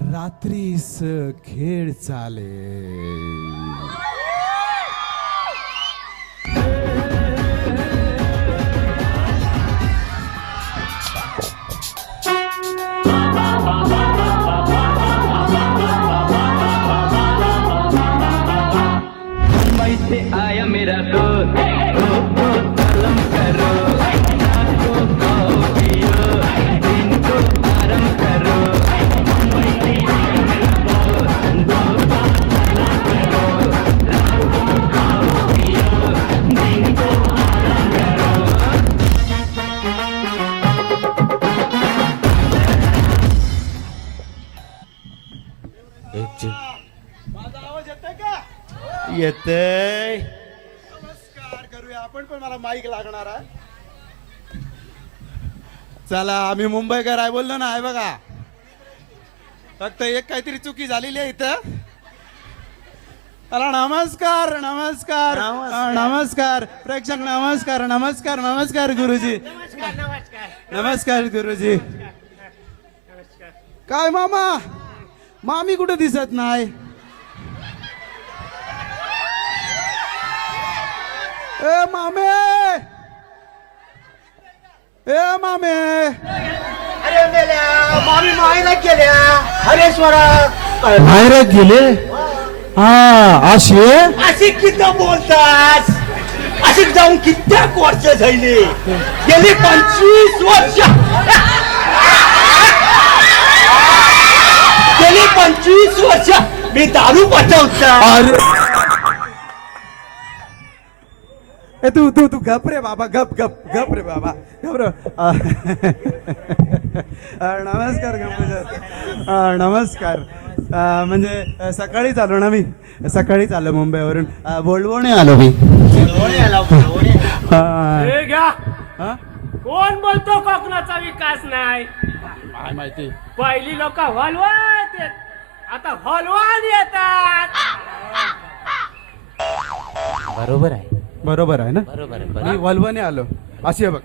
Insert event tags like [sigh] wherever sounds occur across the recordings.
रात्रीस खेळ चाले. मुंबई से आया चला आम्ही मुंबईकर आहे बोललो ना आहे बघा. फक्त एक काहीतरी चुकी झालेली आहे इथं. चला नमस्कार नमस्कार. नमस्कार. नमस्कार. प्रेक्षक नमस्कार नमस्कार नमस्कार गुरुजी. नमस्कार गुरुजी. काय मामा? मामी कुठे दिसत नाही? ए मामे! ए मामे. अरे मेल्या मामी माईला केल्या हरेश्वरा. बाहेर गेले? हा अशी अशी किती बोलतास अशी जाऊन कित्येक वर्ष झाली. गेली पंचवीस वर्ष. गेली पंचवीस वर्ष. मी दारू पटवता अरे ए तू तू तू गप रे बाबा गप गप गप रे बाबा गप रे नमस्कार आ, नमस्कार. म्हणजे सकाळीच आलो ना मी. सकाळीच आलो मुंबईवरून. आ, बोलवोने आलो मी. हा. हे हा? कोण बोलतो कोकणाचा विकास नाही? काय माहिती? पहिली लोक हलवत आता हलवान येतात. बरोबर आहे. बरोबर आहे ना? बरोबर आहे मी बरोबर. वल्वने आलो. अशी आहे बघ.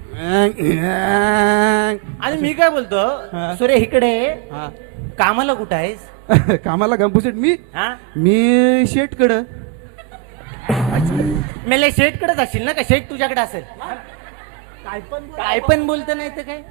आणि मी काय बोलतो? हा. सूर्य इकडे. हा. कामाला कुठं आहेस? [laughs] कामाला गंपूशेट मी हा? मी शेटकडं. मेले शेट कडेच असशील ना का? शेट तुझ्याकडे असेल. काय पण बोलत नाही तर काय?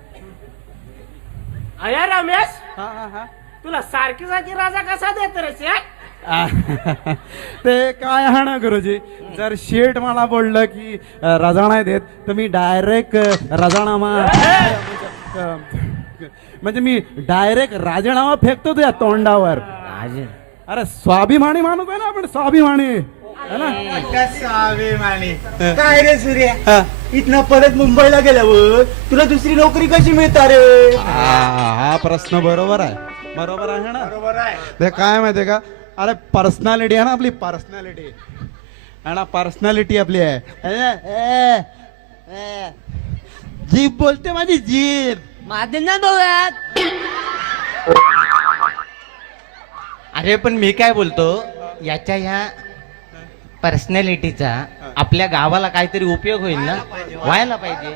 अया रमेश. हा हा हा. तुला सारखी सारखी राजा कसा देत रे शेठ? [laughs] ते काय आहे ना गुरुजी? जर शेठ मला बोललं की अ, रजा नाही देत तर मी डायरेक्ट राजानामा अ, म्हणजे मी डायरेक्ट राजीनामा फेकतो तुझ्या तोंडावर. अरे स्वाभिमानी माणूस आहे ना आपण स्वाभिमानी. है ना? स्वाभिमानी. काय रे सूर्या? हा. इथनं परत मुंबईला गेल्यावर तुला दुसरी नोकरी कशी मिळणार रे? हा हा प्रश्न बरोबर आहे. बरोबर आहे ना? बरोबर आहे. ते काय माहितीये का? अरे पर्सनॅलिटी आहे ना आपली पर्सनॅलिटी आहे ना पर्सनॅलिटी आपली आहे. जीभ बोलते माझी जीभ. अरे पण मी काय बोलतो? याच्या ह्या पर्सनॅलिटीचा आपल्या गावाला काहीतरी उपयोग होईल ना? व्हायला पाहिजे?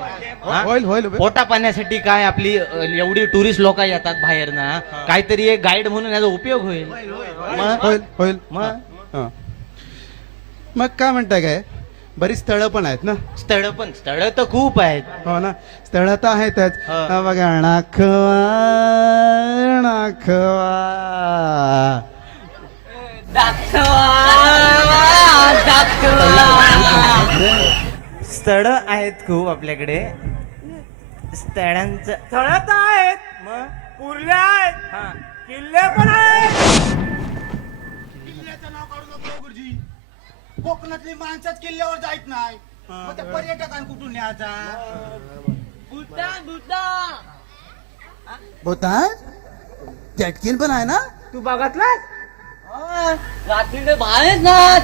होईल. पोटा पाण्यासाठी काय आपली एवढी टुरिस्ट लोक येतात बाहेर ना काहीतरी एक गाईड म्हणून याचा उपयोग होईल. होईल होईल मग? हा. मग काय म्हणताय काय? बरीच स्थळं पण आहेत ना? स्थळ पण स्थळ तर खूप आहेत. हो ना? स्थळं तर आहेतच बघा नाखवा नाखवा स्थळ आहेत खूप आपल्याकडे. स्थळांचं स्थळं तर आहेत मग कुर्ल्या आहेत. हा. किल्ले पण आहेत. किल्ल्याचं नाव काढू नको गुरुजी. कोकणातली माणसंच किल्ल्यावर जायत नाही. मग त्या पर्यटकांना कुठून न्यायचा? होता चटकीन पण आहे ना? तू बघतलाय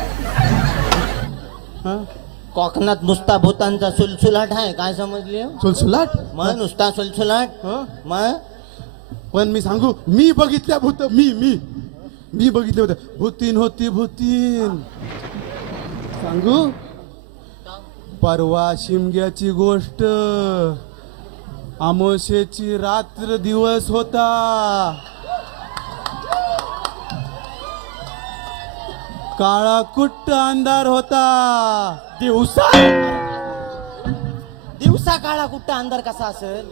कोकणात नुसता भूतांचा सुलसुलाट आहे काय समजले सुलसुलाट? मग नुसता सुलसुलाट? हो? मग पण मी सांगू मी बघितल्या भूत मी मी मी बघितले होते भूतीन होती भूतीन. सांगू? परवा शिमग्याची गोष्ट अमोशेची रात्र दिवस होता. काळा कुट्ट अंधार होता. दिवसा? दिवसा काळा कुठं अंधार कसा असेल?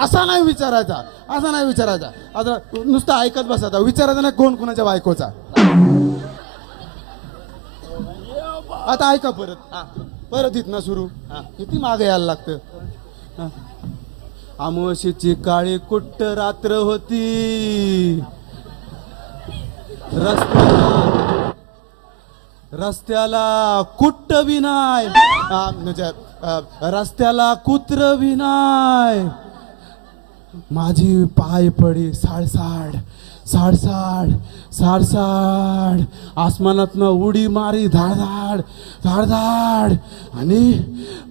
असा नाही विचारायचा. असा नाही विचारायचा. आता नुसतं ऐकत बसायचा विचारायचा नाही कोण कोणाच्या बायकोचा. आता ऐका परत. परत इथनं सुरू. किती मागे यायला लागतं? हा. अमावस्येची काळी कुट्ट रात्र होती. रस्त्याला रस्त्याला कुट्ट विनाय. म्हणजे रस्त्याला कुत्र विनाय. माझी पाय पडी साडसाड साडसाड साडसाड आसमानातनं उडी मारी धाडधाड धाडधाड. आणि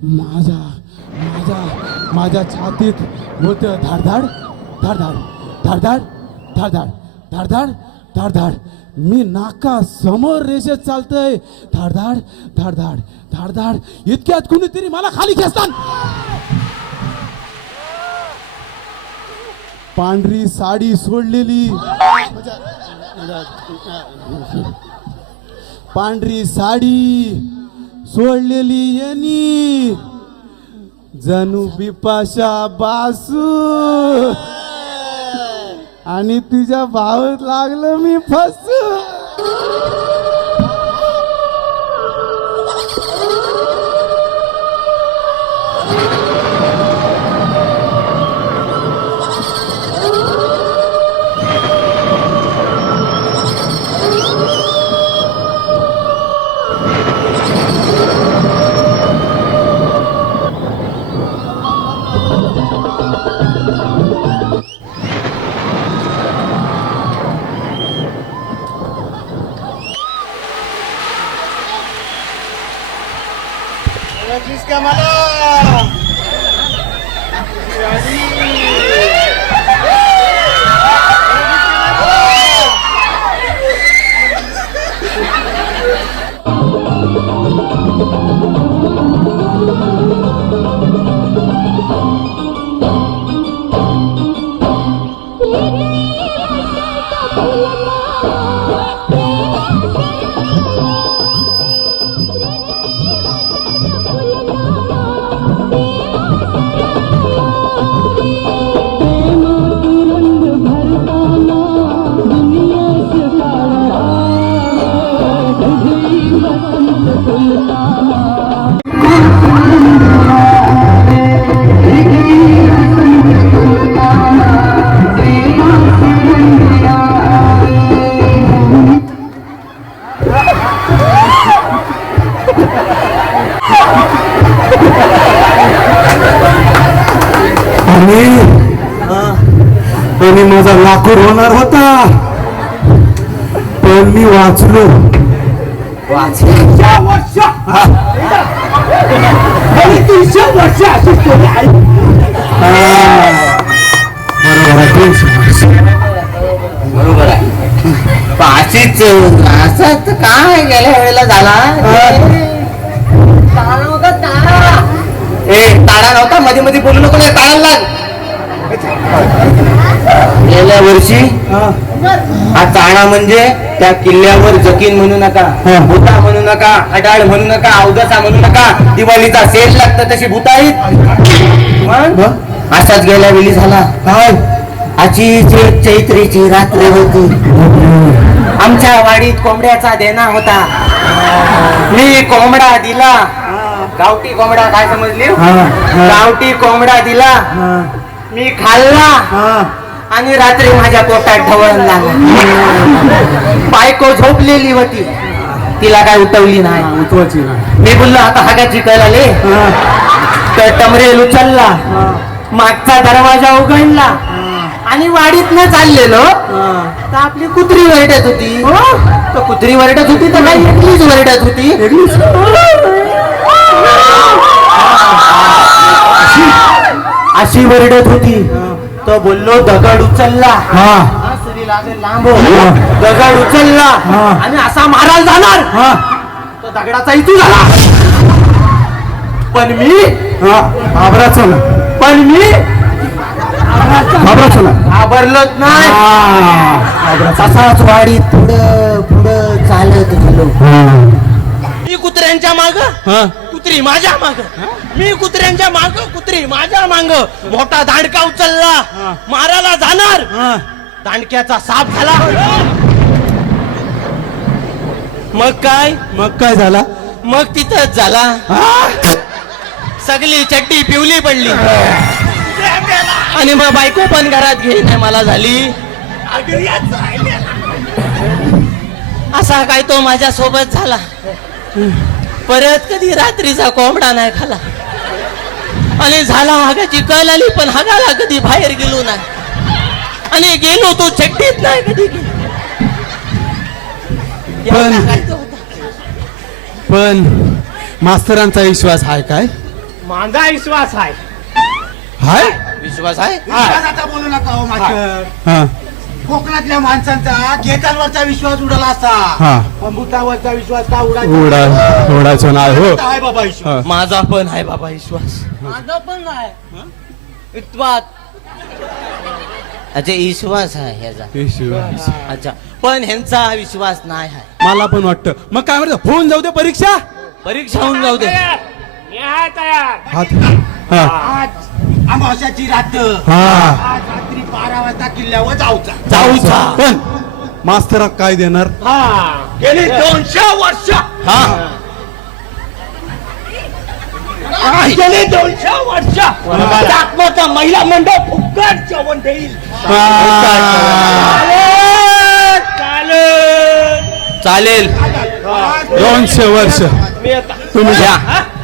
माझा माझा माझ्या छातीत होतं धाडधाड धाडधाड धाडधाड धाडधाड धाडधाड. धाडधाड मी नाका समोर रेषेत चालतंय. धाडधाड धाडधाड धाडधाड इतक्यात कुणीतरी मला खाली खेचतात. पांढरी साडी सोडलेली. पांढरी साडी सोडलेली यांनी. जणू बिपाशा बासू. आणि तुझ्या भावत लागलं मी फसू आणि माझा लाकूड होणार होता. पण मी वाचलो. बरोबर आहे पाचीच असं तर काय गेल्या वेळेला झाला? ए ताळा नव्हता? मध्ये मध्ये बोलू नको ना ताळाला लाग गेल्या वर्षी हा. चाणा म्हणजे त्या किल्ल्यावर जकीन म्हणू नका भूता म्हणू नका अडाळ म्हणू नका अवदसा म्हणू नका दिवाळीचा सेल लागतं तशी भूताईत असाच गेल्या वेळी झाला. काय? एक चैत्रीची रात्र होती. आमच्या वाडीत कोंबड्याचा देना होता. मी कोंबडा दिला. गावठी कोंबडा काय समजली? गावठी कोंबडा दिला. मी खाल्ला. आणि रात्री माझ्या पोटात ढवळण लागला. बायको झोपलेली होती. तिला काय उठवली नाही. नाही. मी बोललो आता हागाची कळ आले तर टमरेल उचलला. मागचा दरवाजा उघडला. आणि वाडीत न चाललेलो तर आपली कुत्री वरडत होती. तर कुत्री वरडत होती तर काही एकलीच वरडत होती. अशी वरडत होती. तर बोललो दगड उचलला. सरी लागेल लांब हो. दगड उचलला. आणि असा मारायला जाणार. तो दगडाचा इतू झाला. पण मी घाबराचं ना पण मी घाबराचं ना घाबरलोच नाही. तसाच वाडीत पुढं पुढं चालत गेलो. मी कुत्र्यांच्या माग हा. कुत्री माझ्या माग. मी कुत्र्यांच्या माग कुत्री माझ्या मांग. मोठा दांडका उचलला. मारायला जाणार. दांडक्याचा साप झाला. मग काय? मग काय झाला? मग तिथंच झाला. सगळी चड्डी पिवली पडली. आणि मग बायको पण घरात घेई नाही मला झाली. असा काय तो माझ्या सोबत झाला परत कधी रात्रीचा कोंबडा नाही खाला. आणि झाला हागाची कल आली पण हागाला कधी बाहेर गेलो नाही. आणि गेलो तो चड्डीत नाही कधी पण- काय तो होता. पण मास्तरांचा विश्वास आहे काय? माझा विश्वास आहे? हाय. विश्वास आहे बोलू नका हो मास्टर. हा. कोकणातल्या माणसांचा घेतांवरचा विश्वास उडाला हा. असता पण भूतावरचा विश्वास का उडा उडायचं नाही हो. आहे बाबा विश्वास हा. माझा पण आहे बाबा विश्वास माझा पण नाही विश्वास अच्छा विश्वास आहे ह्याचा. विश्वास अच्छा पण ह्यांचा विश्वास नाही आहे मला पण वाटतं. मग काय म्हणतो? होऊन जाऊ दे परीक्षा? परीक्षा होऊन जाऊ दे. आहे हात हा. आज अमावस्याची रात हा. आज रात्री बारा वाजता किल्ल्यावर जाऊचा. जाऊचा. पण मास्तर काय देणार? हा. गेली दोनशे वर्ष. हा. गेली दोनशे वर्ष. जागमाता महिला मंडळ फुकट जेवण देईल. चालेल. दोनशे वर्ष. तुम्ही या.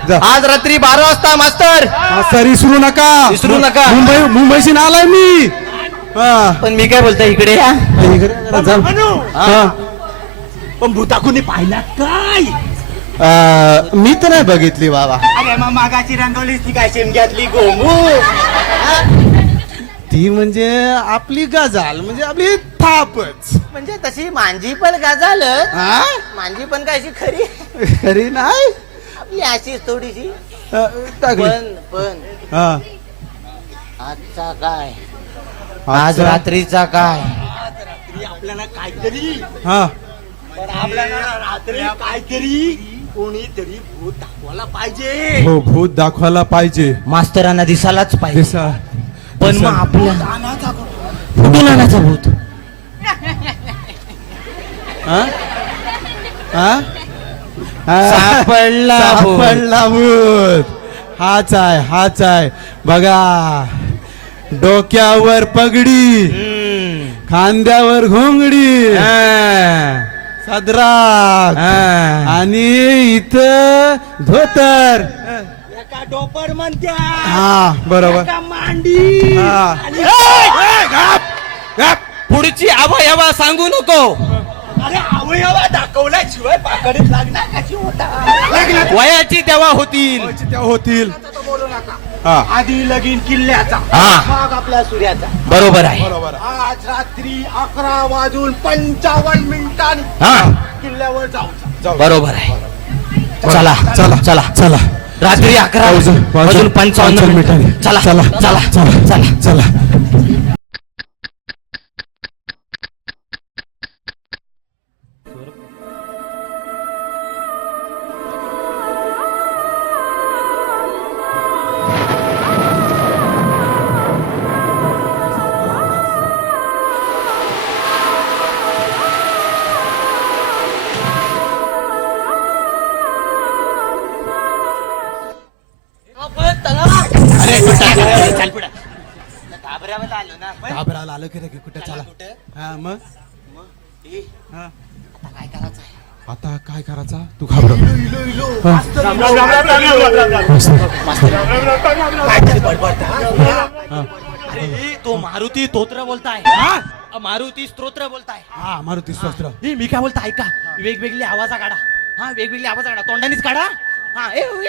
जा. आज रात्री बारा वाजता मास्तर. मास्तर विसरू नका. विसरू नका. मुंबई मुंबईशी आलाय मी. हा. पण मी काय बोलतोय इकडे या. इकडे जा. हा. पण भूताकुनी पाहिला काय? अं, मी तर नाही बघितली बाबा अरे मग मागाची रंगवली ती काय शेमग्यातली गोमू ती म्हणजे आपली गजाल म्हणजे आपली थापच. म्हणजे तशी मांजी पण का झालं हा? मांजी पण काय अशी खरी? खरी नाही? आपली अशीच थोडीशी. अं, टाकली. पण पण. हा. आजचा काय? आज रात्रीचा काय? आपल्याला काहीतरी. हा. पण आपल्याला रात्री काहीतरी कोणीतरी भूत दाखवायला पाहिजे. हो भूत दाखवायला पाहिजे. मास्तरांना दिसायलाच पाहिजे. दिसा पण मग आपल्या आणाचा कुठून आणायचा भूत? हा? हा? हा? सापडला भूत. सापडला भूत. हाच आहे हाच आहे. बघा. डोक्यावर पगडी. खांद्यावर घोंगडी सदरात हा. आणि इथं धोतर. एका डोपर म्हणत्या. हा बरोबर. मांडी. हा. पुढची आवा सांगू नको. अरे अवयवा दाखवल्याशिवाय पाकडीत लागणार कशी होता? वयाची तेव्हा होतील. त्या होतील. बोलू नका. हा. आधी लगीन किल्ल्याचा हा. मग आपल्या सूर्याचा. बरोबर आहे. आज रात्री अकरा वाजून पंचावन्न मिनिटांनी हा. किल्ल्यावर जाऊ. बरोबर आहे. चला चला चला. चला. रात्री अकरा वाजून- वाजून पंचावन्न मिनिटांनी. मिनिटांनी चला चला चला चला. चला. अरे तो मारुती स्तोत्र बोलताय. मारुती स्तोत्र बोलताय. हा मारुती शस्त्र हे मी काय बोलतो ऐका वेगवेगळी आवाजा काढा हा वेगवेगळी आवाज काढा तोंडानेच काढा. हा ए, उई.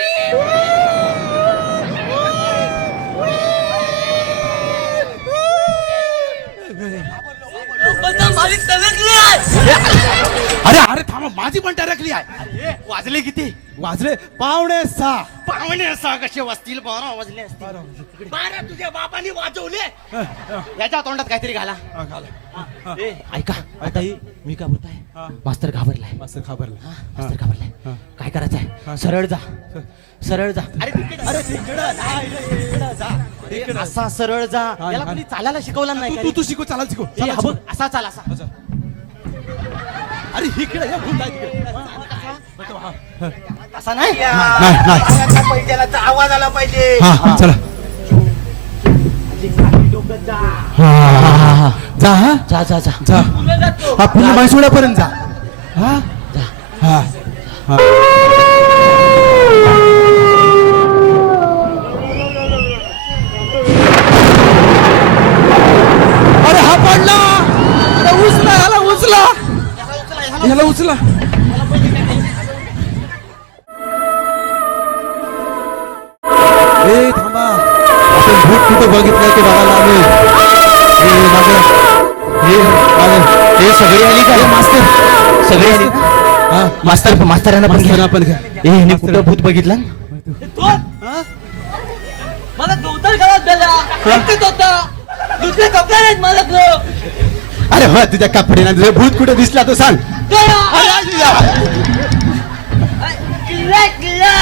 अरे अरे थांबा माझी पण टरकली आहे. वाजले किती? वाजले पावणे सहा. पाहुणे सहा कसे वाजतील? बारा वाजले असतील. बारा तुझ्या बापाने वाजवले. याच्या तोंडात काहीतरी घाला. हा, घाला. ए, ऐका. आता हे मी काय बोलताय? मास्तर घाबरलाय. मस्त खबरला हा, मास्तर घाबरलाय. काय करायचंय? सरळ जा. सरळ जा. अरे तिकडं- अरे तिकडं नाही रे, तिकडं जा. हे असा सरळ जा. हा, याला हा. कोणी चालायला शिकवला नाही तू का तू रे? तू शिकू चालाल शिकू हे, हा. बघ, असा चाल असा. अच्छा. अरे इकडे या, भूत आहे तिकडे. असा नाही? नाही नाही पैशाला आवाज आला पाहिजे. हा हा, चला. हा, हा, हा, हा. जा हा. जा जा जा. जा. हा पुन्हा म्हैसूळापर्यंत जा. हा? हा हा. अरे हा पडला. अरे उचला ह्याला उचला. ह्याला उचला. ए थांबा. आपण भूत कुठं बघितलं ते बघायला आलोय. हे. हे सगळी आली का? मास्तर. सगळी आली. हा? मास्तर मास्तरांना पण मास्तर घ्या. आपण घ्या. ए ह्याने कुठं भूत बघितलं? मला धोतर घरात दिला होता दुसरे कपडे नाहीत मला तो. अरे हो तुझ्या कपडे ना तुझं भूत कुठे दिसला तो सांग. किल्ला किल्ला.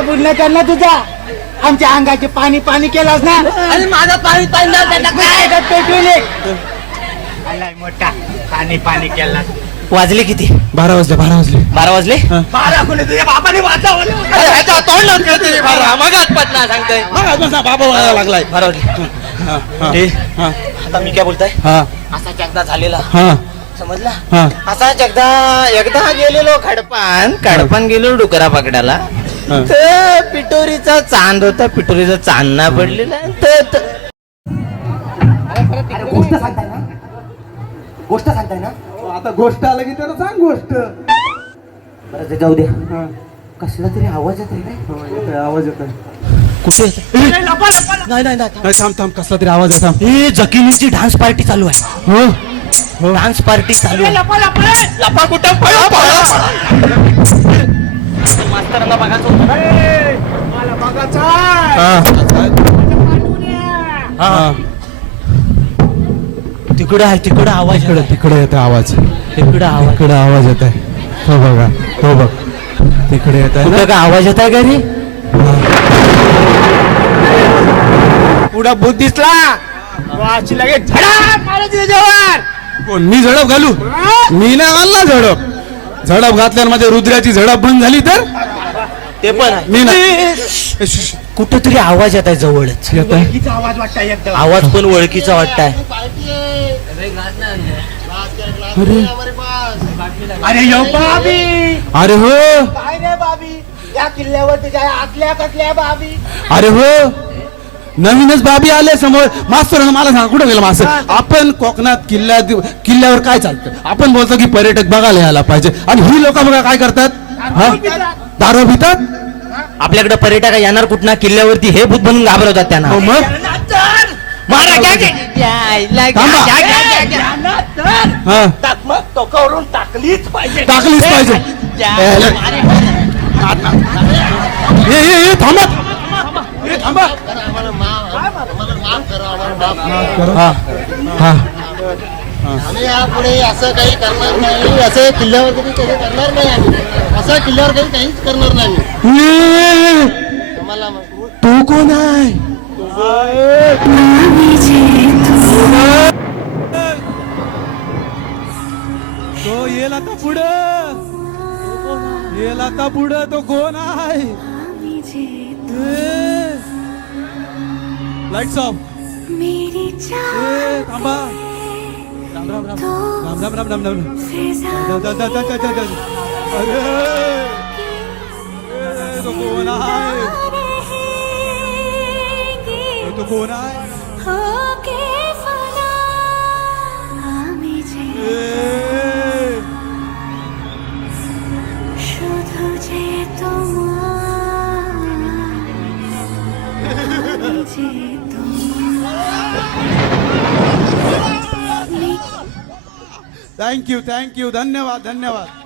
बोलणं त्यांना तुझा. आमच्या अंगाचे पाणी पाणी केलास ना? आणि माझा पाणी पाणी त्याला काय? पेटविले मोठा पाणी पाणी केला वाजले किती? बारा वाजले बारा वाजले. बारा वाजले? बारा कोणी तुझ्या बापाने तोंड लावून बारा सांगतोय. बाबा वाजायला लागलाय. बारा वाजले. हा, हा, हा, आता मी काय बोलताय? हा, असा जगदा झालेला. हा, समजला? हा. असा एकदा एकदा गेलेलो खडपान खडपान गेलो डुकरा पकडायला. हा. तर पिटोरीचा चांद होता पिटोरीचा चांद ना पडलेला. तर- तर- गोष्ट सांगताय ना? गोष्ट सांगताय ना? आता गोष्ट आलं की त्याला सांग गोष्ट. बरं ते जाऊ द्या हा, कसला तरी आवाज काय हो, येतोय, आवाज येतोय. कुठे नाही नाही नाही नाही, थांब. थांब कसला तरी आवाज आहे थांब. हे जकिनीची डान्स पार्टी चालू आहे. हो हो. डान्स पार्टी चालू आहे. लपा कुठं? पळा मास्तरांना बघायचं होतं हा, हा. तिकडं आहे तिकडं आवाज तिकडे तिकडे येतोय आवाज. तिकडं आवाज. तिकडे आवाज येत आहे. हो बघा हो बघ. तिकडे येत आहे कुठं का आवाज येत आहे घरी? पुढं भूत दिसला. वाची झडा त्याच्यावर कोण मी झडप घालू? मी नाही घालला झडप. झडप घातल्यावर माझ्या रुद्राची झडप बंद झाली तर? ते पण आहे. मी नाही कुठं तरी आवाज येत आहे जवळच. येत आहे? आवाज वाटता एकदम. आवाज पण ओळखीचा वाटताय. अरे. अरे यो बाबी अरे हो. काय रे बाबी या किल्ल्यावर तुझ्या आतल्या कसल्या बाबी अरे हो. नवीनच बाबी आले समोर. मास्तर मला सांग कुठं गेलं मास्तर? आपण कोकणात किल्ल्यात किल्ल्यावर काय चालतं? आपण बोलतो की पर्यटक बघायला यायला पाहिजे. आणि ही लोक बघा काय करतात? हा? दारू पितात. आपल्याकडे पर्यटक येणार कुठना किल्ल्यावरती हे भूत बनून घाबरवतात त्यांना. हो मग? मारा, घ्या, थांबा. घ्या, घ्या, घ्या, घ्या. हा मग टोकावरून टाकलीच पाहिजे टाकलीच पाहिजे घ्या. ये ये ये थांबा ये थांबा हा हा आम्ही यापुढे असं काही करणार नाही असं किल्ल्यावर कधी काही करणार नाही आम्ही असं किल्ल्यावर काही काहीच करणार नाही ये, आम्हाला तू कोण आहे तो येईल आता पुढं. येईल आता पुढं. तो कोण आहे? लाईट्स ऑफ मेरी ए थांबा. राम राम राम. राम राम राम राम राम दा, दा, दा, दा, दा, दा, अरे. तो कोण आहे? কোনায় শুধু যে তোমার যে थैंक यू थैंक यू धन्यवाद धन्यवाद